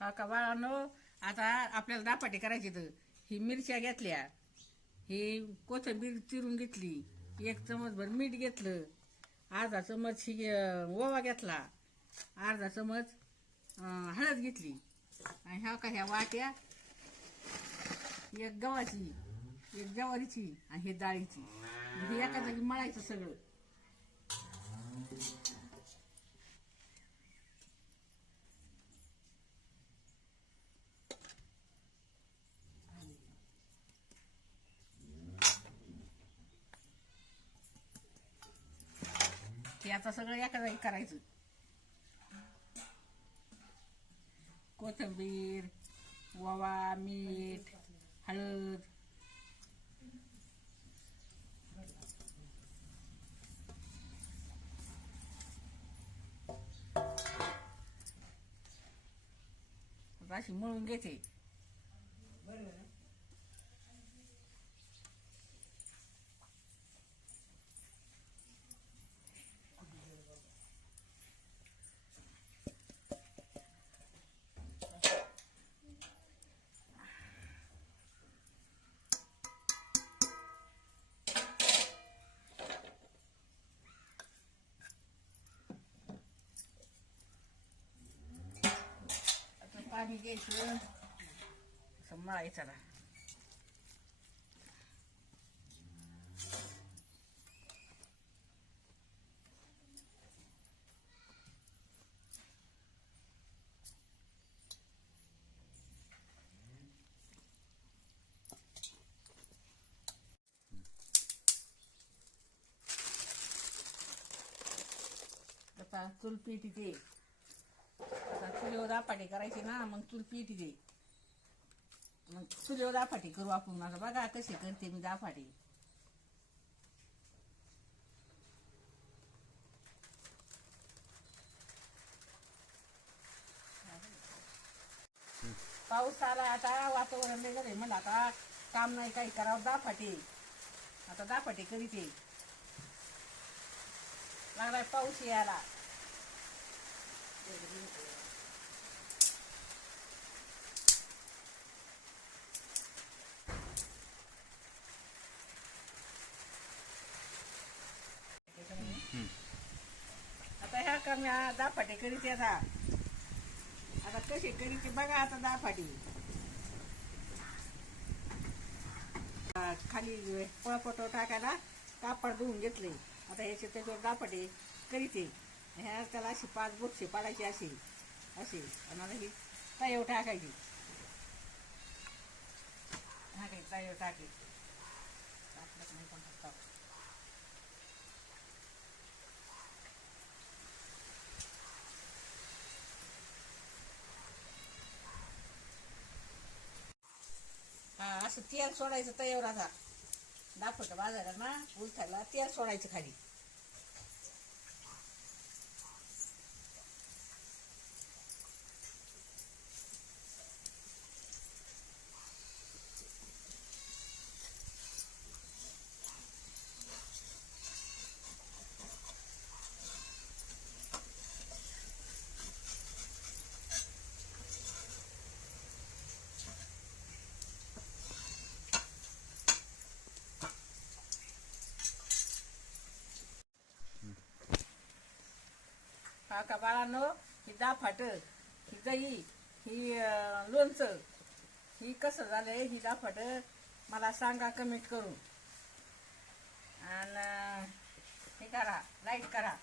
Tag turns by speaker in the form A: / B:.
A: हा का बाळांनो आता आपल्याला दापाटी करायची तर ही मिरच्या घेतल्या ही कोथिंबीर चिरून घेतली एक चमचभर मीठ घेतलं अर्धा चमच ही ओवा घेतला अर्धा चमच हळद घेतली. आणि ह्या का ह्या वाट्या एक गव्हाची एक ज्वारीची आणि हे डाळीची. हे एका जागी मळायचं सगळं. हे आता सगळं एका जागी करायचं. कोथिंबीर ओवा मीठ हळद. अशी मळून घेते. पाणी घ्यायचं असं मळायचं ना आता चूल पेटी ते आता चुलीवर दापाटी करायची ना मग चूल पीठ दे. मग चुलीवर दापाटी करू आपण. आता बघा कशी करते मी दापाटी पाऊस आला आता वातावरण वगैरे म्हणलं आता काम नाही काही करावं. दाफाटे आता दापाटी करीते. लागलाय पाऊस यायला. आता ह्या कम्या करीत आता आता कशी करीते बघा आता दाफाटी. खाली पळपटो टाकायला कापड धुवून घेतले. आता ह्याचे त्याच्यावर दाफाटी करीते ह्या त्याला अशी पाच बुरशी पाडायची अशी अशी. आणि आता ही तयाव टाकायची. टाकायची तयाव ताईव टाकली. टाकलं नाही पण टाकावं. हा असं तेल सोडायचं तयावर आता. दाखवतं बाजारात ना उलथायला तेल सोडायचं खाली. हा का बाळांनो? ही दाफाट ही दही ही लोणचं ही कसं झालं आहे ही दाफाट मला सांगा कमेंट करून. आणि हे करा लाईक करा.